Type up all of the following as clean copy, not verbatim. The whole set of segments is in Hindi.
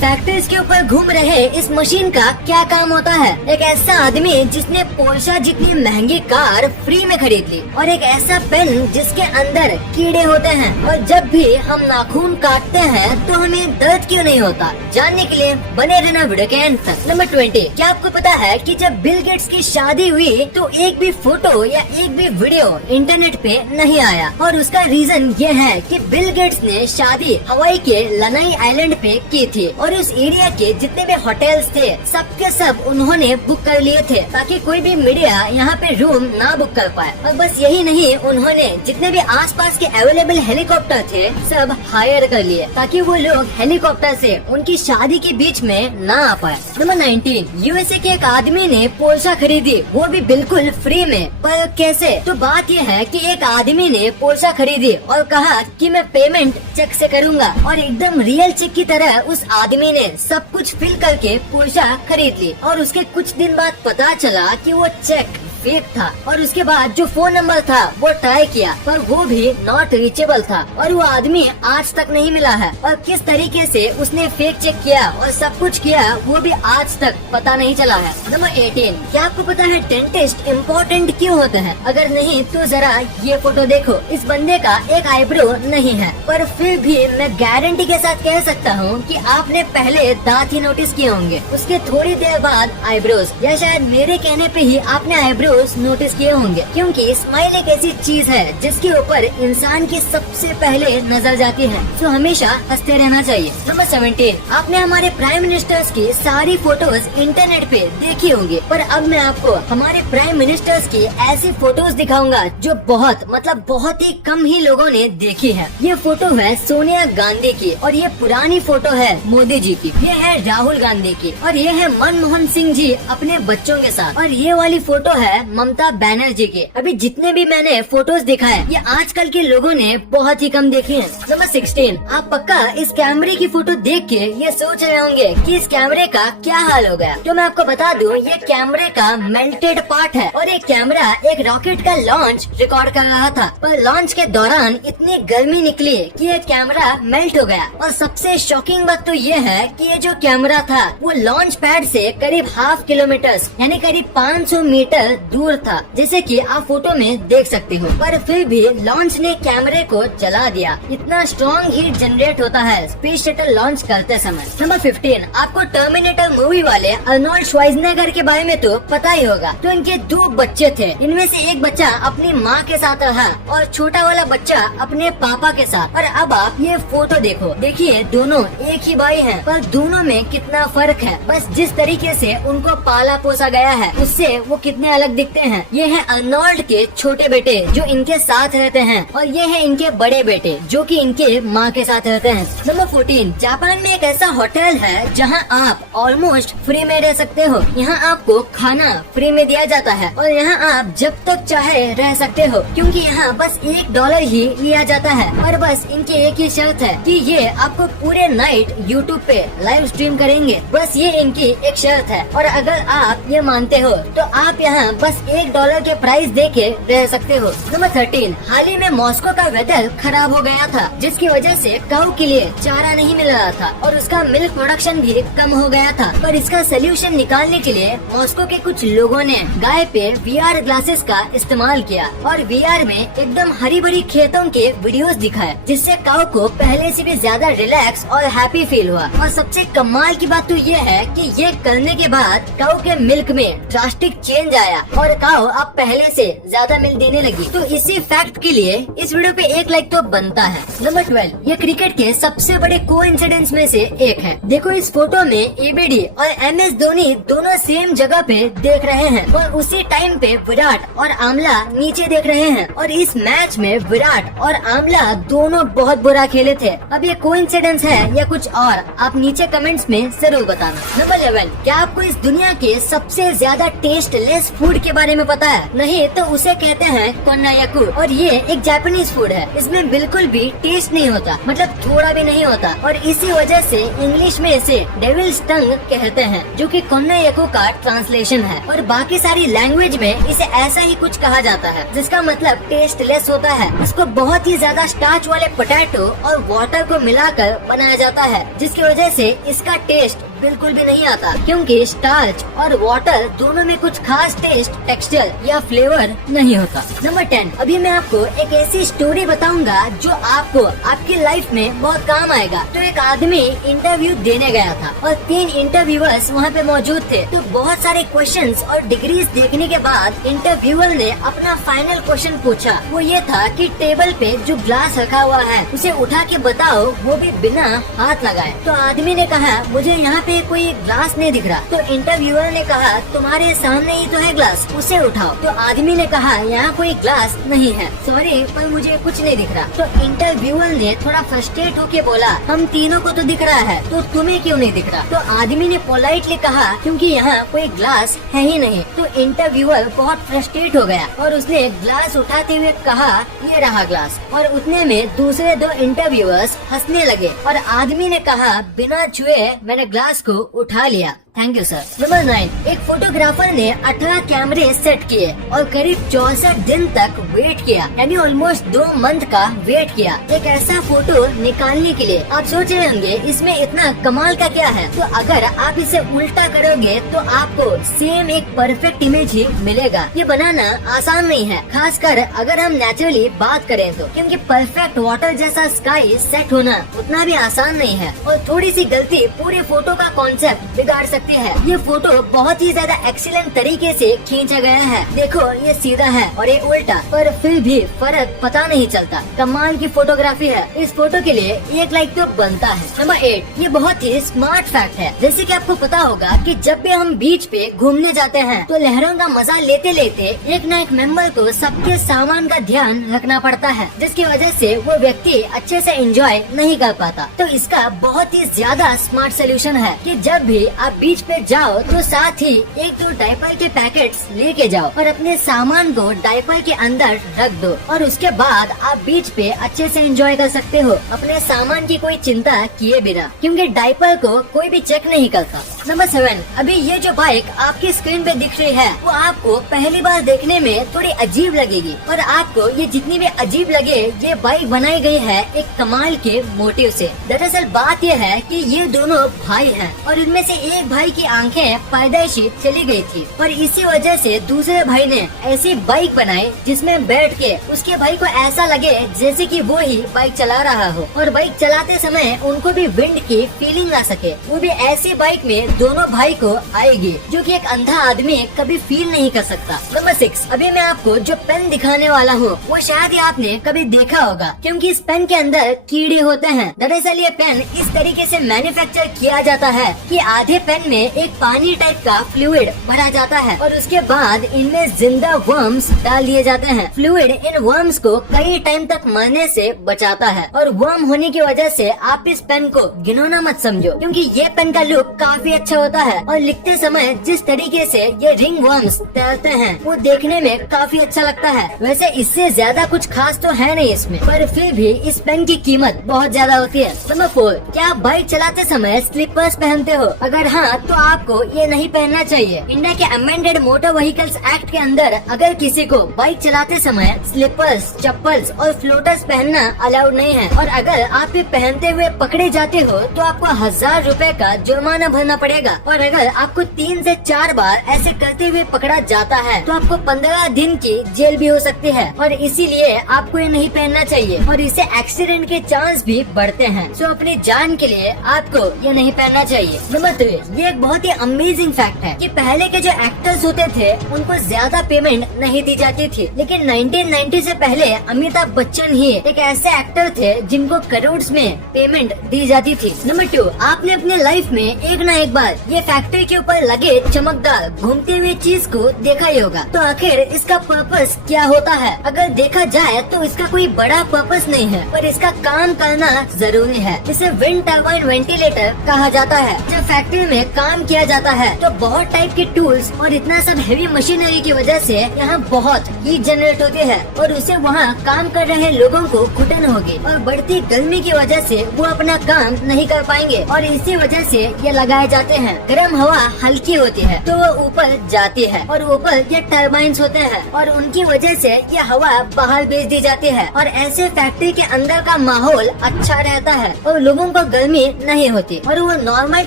फैक्ट्रीज के ऊपर घूम रहे इस मशीन का क्या काम होता है? एक ऐसा आदमी जिसने पोर्शा जितनी महंगी कार फ्री में खरीद ली, और एक ऐसा पेन जिसके अंदर कीड़े होते हैं, और जब भी हम नाखून काटते हैं तो हमें दर्द क्यों नहीं होता? जानने के लिए बने रहना वीडियो के एंड तक। नंबर 20, क्या आपको पता है कि जब बिल गेट्स की शादी हुई तो एक भी फोटो या एक भी वीडियो इंटरनेट पे नहीं आया, और उसका रीजन ये है कि बिल गेट्स ने शादी हवाई के लनाई आइलैंड पे की थी, और उस एरिया के जितने भी होटल्स थे सबके सब उन्होंने बुक कर लिए थे ताकि कोई भी मीडिया यहाँ पे रूम ना बुक कर पाए। और बस यही नहीं, उन्होंने जितने भी आसपास के अवेलेबल हेलीकॉप्टर थे सब हायर कर लिए ताकि वो लोग हेलीकॉप्टर से उनकी शादी के बीच में ना आ पाए। नंबर 19, यूएसए के एक आदमी ने पोर्शा खरीदी, वो भी बिल्कुल फ्री में। पर कैसे? तो बात ये है कि एक आदमी ने पोर्शा खरीदी और कहा कि मैं पेमेंट चेक से करूंगा, और एकदम रियल चेक की तरह उस आदमी ने सब कुछ फिल करके पोर्शा खरीद ली, और उसके कुछ दिन बाद पता चला कि वो चेक फेक था, और उसके बाद जो फोन नंबर था वो ट्राई किया पर वो भी नॉट रीचेबल था, और वो आदमी आज तक नहीं मिला है। और किस तरीके से उसने फेक चेक किया और सब कुछ किया वो भी आज तक पता नहीं चला है। नंबर 18, क्या आपको पता है डेंटिस्ट इम्पोर्टेंट क्यों होते हैं? अगर नहीं तो जरा ये फोटो देखो। इस बंदे का एक आईब्रो नहीं है, पर फिर भी मैं गारंटी के साथ कह सकता हूँ कि आपने पहले दांत ही नोटिस किए होंगे, उसके थोड़ी देर बाद आईब्रोज, या शायद मेरे कहने पे ही आपने आईब्रो नोटिस किए होंगे, क्योंकि स्माइल एक ऐसी चीज है जिसके ऊपर इंसान की सबसे पहले नजर जाती है, तो हमेशा हंसते रहना चाहिए। नंबर 17, आपने हमारे प्राइम मिनिस्टर्स की सारी फोटोज इंटरनेट पे देखी होंगी, पर अब मैं आपको हमारे प्राइम मिनिस्टर्स की ऐसी फोटोज दिखाऊंगा जो बहुत ही कम ही लोगों ने देखी है। ये फोटो है सोनिया गांधी की, और ये पुरानी फोटो है मोदी जी की, ये है राहुल गांधी की, और ये है मनमोहन सिंह जी अपने बच्चों के साथ, और ये वाली फोटो है ममता बनर्जी के। अभी जितने भी मैंने फोटोज दिखाए ये आजकल के लोगों ने बहुत ही कम देखे हैं। नंबर 16, आप पक्का इस कैमरे की फोटो देख के ये सोच रहे होंगे कि इस कैमरे का क्या हाल हो गया। तो मैं आपको बता दूं, ये कैमरे का मेल्टेड पार्ट है, और एक कैमरा एक रॉकेट का लॉन्च रिकॉर्ड कर रहा था, पर लॉन्च के दौरान इतनी गर्मी निकली कि ये कैमरा मेल्ट हो गया। और सबसे शॉकिंग बात तो ये है कि ये जो कैमरा था वो लॉन्च पैड से करीब ½ किलोमीटर यानी करीब 500 मीटर दूर था, जैसे कि आप फोटो में देख सकते हो, पर फिर भी लॉन्च ने कैमरे को जला दिया। इतना स्ट्रॉन्ग हीट जनरेट होता है स्पेस शटल लॉन्च करते समय। नंबर 15, आपको टर्मिनेटर मूवी वाले अर्नोल्ड श्वार्ज़नेगर के बारे में तो पता ही होगा। तो इनके 2 बच्चे थे, इनमें से एक बच्चा अपनी माँ के साथ रहा और छोटा वाला बच्चा अपने पापा के साथ। और अब आप ये फोटो देखो, देखिए दोनों एक ही भाई हैं, पर दोनों में कितना फर्क है। बस जिस तरीके से उनको पाला पोसा गया है उससे वो कितने अलग दिखते हैं। ये है अर्नोल्ड के छोटे बेटे जो इनके साथ रहते हैं, और ये है इनके बड़े बेटे जो कि इनके माँ के साथ रहते हैं। नंबर 14, जापान में एक ऐसा होटल है जहाँ आप ऑलमोस्ट फ्री में रह सकते हो। यहाँ आपको खाना फ्री में दिया जाता है, और यहाँ आप जब तक चाहे रह सकते हो, क्योंकि यहाँ बस $1 ही लिया जाता है। और बस इनकी एक ही शर्त है कि ये आपको पूरे नाइट यूट्यूब पे लाइव स्ट्रीम करेंगे, बस ये इनकी एक शर्त है। और अगर आप ये मानते हो तो आप यहाँ बस $1 के प्राइस दे के रह सकते हो। नंबर 13, हाल ही में मॉस्को का वेदर खराब हो गया था, जिसकी वजह से काऊ के लिए चारा नहीं मिल रहा था, और उसका मिल्क प्रोडक्शन भी कम हो गया था। पर इसका सोल्यूशन निकालने के लिए मॉस्को के कुछ लोगों ने गाय पे VR ग्लासेस का इस्तेमाल किया, और VR में एकदम हरी भरी खेतों के वीडियोस दिखाए, जिससे काऊ को पहले से भी ज्यादा रिलैक्स और हैप्पी फील हुआ। और सबसे कमाल की बात तो ये है कि ये करने के बाद काऊ के मिल्क में ड्रास्टिक चेंज आया, और काऊ अब पहले से ज्यादा मिल्क देने लगी। तो इसी फैक्ट के लिए इस वीडियो पे 1 लाइक तो बनता है। नंबर 12, ये क्रिकेट के सबसे बड़े कोइंसिडेंस में से एक है। देखो इस फोटो में ABD और MS धोनी दोनों सेम जगह पे देख रहे हैं, और उसी टाइम पे विराट और आमला नीचे देख रहे हैं, और इस मैच में विराट और आमला दोनों बहुत बुरा खेले थे। अब ये कोइंसिडेंस है या कुछ और, आप नीचे कमेंट्स में जरूर बताना। नंबर 11, क्या आपको इस दुनिया के सबसे ज्यादा टेस्टलेस फूड के के बारे में पता है? नहीं तो उसे कहते हैं कोन्नायाकू और ये एक जापानीज फूड है। इसमें बिल्कुल भी टेस्ट नहीं होता, मतलब थोड़ा भी नहीं होता, और इसी वजह से इंग्लिश में इसे डेविल्स टंग कहते हैं, जो कि कोन्नायाकू का ट्रांसलेशन है। और बाकी सारी लैंग्वेज में इसे ऐसा ही कुछ कहा जाता है, जिसका मतलब टेस्टलेस होता है। इसको बहुत ही ज्यादा स्टार्च वाले पोटैटो और वाटर को मिलाकर बनाया जाता है, जिसकी वजह से इसका टेस्ट बिल्कुल भी नहीं आता, क्योंकि स्टार्च और वाटर दोनों में कुछ खास टेस्ट, टेक्सचर या फ्लेवर नहीं होता। नंबर 10, अभी मैं आपको एक ऐसी स्टोरी बताऊंगा जो आपको आपकी लाइफ में बहुत काम आएगा। तो एक आदमी इंटरव्यू देने गया था और 3 इंटरव्यूअर्स वहाँ पे मौजूद थे। तो बहुत सारे क्वेश्चंस और डिग्रीज देखने के बाद इंटरव्यूअर ने अपना फाइनल क्वेश्चन पूछा। वो ये था कि टेबल पे जो ग्लास रखा हुआ है उसे उठा के बताओ, वो भी बिना हाथ लगाए। तो आदमी ने कहा मुझे यहाँ पे कोई ग्लास नहीं दिख रहा। तो इंटरव्यूअर ने कहा तुम्हारे सामने ही तो है ग्लास, उसे उठाओ। तो आदमी ने कहा यहाँ कोई ग्लास नहीं है, सॉरी पर मुझे कुछ नहीं दिख रहा। तो इंटरव्यूअर ने थोड़ा फ्रस्ट्रेट होके बोला हम तीनों को तो दिख रहा है, तो तुम्हें क्यों नहीं दिख रहा? तो आदमी ने पोलाइटली कहा क्योंकि यहाँ कोई ग्लास है ही नहीं। तो इंटरव्यूअर बहुत फ्रस्ट्रेट हो गया और उसने ग्लास उठाते हुए कहा ये रहा ग्लास। और उतने में दूसरे 2 इंटरव्यूअर्स हंसने लगे और आदमी ने कहा बिना छुए मैंने ग्लास को उठा लिया। Thank you sir. नंबर 9, एक फोटोग्राफर ने 18 कैमरे सेट किए और करीब 64 दिन तक वेट किया, यानी ऑलमोस्ट 2 मंथ का वेट किया एक ऐसा फोटो निकालने के लिए। आप सोच रहे होंगे इसमें इतना कमाल का क्या है? तो अगर आप इसे उल्टा करोगे तो आपको सेम एक परफेक्ट इमेज ही मिलेगा। ये बनाना आसान नहीं है, खासकर अगर हम नेचुरली बात करें तो, क्योंकि परफेक्ट वाटर जैसा स्काई सेट होना उतना भी आसान नहीं है और थोड़ी सी गलती पूरे फोटो का कॉन्सेप्ट बिगाड़ सकती है। ये फोटो बहुत ही ज्यादा एक्सीलेंट तरीके से खींचा गया है। देखो ये सीधा है और ये उल्टा, पर फिर भी फर्क पता नहीं चलता। कमाल की फोटोग्राफी है। इस फोटो के लिए 1 लाइक तो बनता है। नंबर 8, ये बहुत ही स्मार्ट फैक्ट है। जैसे कि आपको पता होगा कि जब भी हम बीच पे घूमने जाते हैं तो लहरों का मजा लेते लेते एक न एक मेंबर को सबके सामान का ध्यान रखना पड़ता है, जिसकी वजह से वो व्यक्ति अच्छे से एंजॉय नहीं कर पाता। तो इसका बहुत ही ज्यादा स्मार्ट सोल्यूशन है कि जब भी आप बीच पे जाओ तो साथ ही 1-2 डायपर के पैकेट्स लेके जाओ और अपने सामान को डायपर के अंदर रख दो और उसके बाद आप बीच पे अच्छे से एंजॉय कर सकते हो अपने सामान की कोई चिंता किए बिना, क्योंकि डायपर को कोई भी चेक नहीं करता। नंबर 7, अभी ये जो बाइक आपकी स्क्रीन पे दिख रही है वो आपको पहली बार देखने में थोड़ी अजीब लगेगी, और आपको ये जितनी भी अजीब लगे ये बाइक बनाई गई है एक कमाल के मोटिव से। दरअसल बात यह है कि ये दोनों भाई हैं और इनमें से एक भाई की आंखें पैदाइशी चली गई थी और इसी वजह से दूसरे भाई ने ऐसी बाइक बनाई जिसमें बैठ के उसके भाई को ऐसा लगे जैसे कि वो ही बाइक चला रहा हो, और बाइक चलाते समय उनको भी विंड की फीलिंग आ सके। वो भी ऐसी बाइक में दोनों भाई को आएगी जो कि एक अंधा आदमी कभी फील नहीं कर सकता। नंबर 6, अभी मैं आपको जो पेन दिखाने वाला हूँ वो शायद ही आपने कभी देखा होगा, क्योंकि इस पेन के अंदर कीड़े होते हैं। दरअसल ये पेन इस तरीके से मैन्युफैक्चर किया जाता है कि आधे पेन में एक पानी टाइप का फ्लूइड भरा जाता है और उसके बाद इनमें जिंदा वर्म्स डाल दिए जाते हैं। फ्लूइड इन वर्म्स को कई टाइम तक मरने से बचाता है और वर्म होने की वजह से आप इस पेन को घिनौना मत समझो, क्योंकि ये पेन का लुक काफी अच्छा होता है और लिखते समय जिस तरीके से ये रिंग वर्म्स तैरते हैं वो देखने में काफी अच्छा लगता है। वैसे इससे ज्यादा कुछ खास तो है नहीं इसमें, पर फिर भी इस पेन की कीमत बहुत ज्यादा होती है। नंबर 4, क्या आप बाइक चलाते समय स्लीपर्स पहनते हो? अगर हाँ तो आपको ये नहीं पहनना चाहिए। इंडिया के अमेंडेड मोटर व्हीकल्स एक्ट के अंदर अगर किसी को बाइक चलाते समय स्लीपर्स, चप्पल्स और फ्लोटर्स पहनना अलाउड नहीं है, और अगर आप ये पहनते हुए पकड़े जाते हो तो आपको 1000 रुपए का जुर्माना भरना पड़ेगा, और अगर आपको 3 से 4 बार ऐसे करते हुए पकड़ा जाता है तो आपको 15 दिन की जेल भी हो सकती है, और इसीलिए आपको ये नहीं पहनना चाहिए और इससे एक्सीडेंट के चांस भी बढ़ते हैं। सो अपनी जान के लिए आपको ये नहीं पहनना चाहिए। नंबर 3, ये एक बहुत ही अमेजिंग फैक्ट है कि पहले के जो एक्टर्स होते थे उनको ज्यादा पेमेंट नहीं दी जाती थी, लेकिन 1990 से पहले अमिताभ बच्चन ही एक ऐसे एक्टर थे जिनको करोड़ में पेमेंट दी जाती थी। नंबर 2, आपने अपने लाइफ में एक न एक बार ये फैक्ट्री के ऊपर लगे चमकदार घूमते हुए चीज को देखा ही होगा। तो आखिर इसका पर्पस क्या होता है? अगर देखा जाए तो इसका कोई बड़ा पर्पस नहीं है, पर इसका काम करना जरूरी है। इसे विंड टर्बाइन वेंटिलेटर कहा जाता है। जब फैक्ट्री में काम किया जाता है। तो बहुत टाइप के टूल्स और इतना सब हेवी मशीनरी की वजह से यहाँ बहुत हीट जनरेट होती है और उससे वहाँ काम कर रहे लोगों को घुटन होगी और बढ़ती गर्मी की वजह से वो अपना काम नहीं कर पाएंगे और इसी वजह से ये लगाए जाते हैं। गर्म हवा हल्की होती है तो वो ऊपर जाती है और ऊपर ये टर्बाइंस होते हैं और उनकी वजह से ये हवा बाहर भेज दी जाती है और ऐसे फैक्ट्री के अंदर का माहौल अच्छा रहता है और लोगों को गर्मी नहीं होती और वो नॉर्मल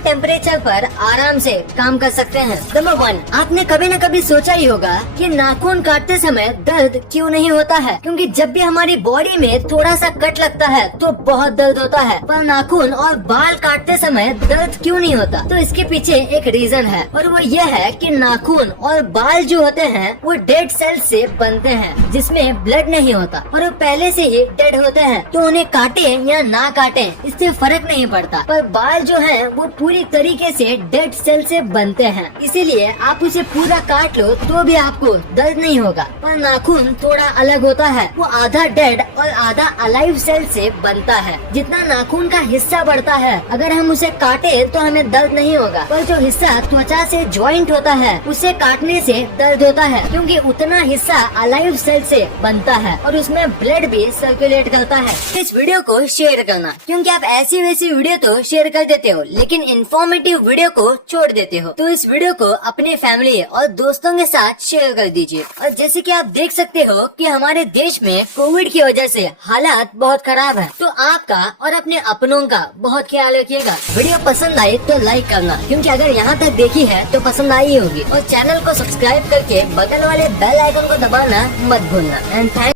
टेम्परेचर पर आराम से काम कर सकते हैं। नंबर 1, आपने कभी न कभी सोचा ही होगा कि नाखून काटते समय दर्द क्यों नहीं होता है, क्योंकि जब भी हमारी बॉडी में थोड़ा सा कट लगता है तो बहुत दर्द होता है, पर नाखून और बाल काटते समय दर्द क्यों नहीं होता। तो इसके पीछे एक रीजन है और वो ये है कि नाखून और बाल जो होते हैं वो डेड सेल से बनते हैं जिसमें ब्लड नहीं होता और वो पहले से ही डेड होते हैं, तो उन्हें काटे या ना काटे इससे फर्क नहीं पड़ता। पर बाल जो हैं वो पूरी तरीके से डेड सेल से बनते हैं, इसीलिए आप उसे पूरा काट लो तो भी आपको दर्द नहीं होगा। पर नाखून थोड़ा अलग होता है, वो आधा डेड और आधा अलाइव सेल से बनता है। जितना नाखून का हिस्सा बढ़ता है अगर हम उसे काटे तो हमें दर्द नहीं होगा, पर जो हिस्सा त्वचा से ज्वाइंट होता है उसे काटने से दर्द होता है, क्योंकि उतना हिस्सा अलाइव सेल से बनता है और उसमें ब्लड भी सर्कुलेट करता है। इस वीडियो को शेयर करना, क्योंकि आप ऐसी वैसी वीडियो तो शेयर कर देते हो लेकिन इन्फॉर्मेटिव वीडियो को छोड़ देते हो। तो इस वीडियो को अपने फैमिली और दोस्तों के साथ शेयर कर दीजिए। और जैसे कि आप देख सकते हो कि हमारे देश में कोविड की वजह से हालात बहुत खराब है, तो आपका और अपने अपनों का बहुत ख्याल रखिएगा। वीडियो पसंद आए तो लाइक करना, क्योंकि अगर यहाँ तक देखी है तो पसंद आई होगी, और चैनल को सब्सक्राइब करके बगल वाले बेल आइकन को दबाना मत भूलना। And thank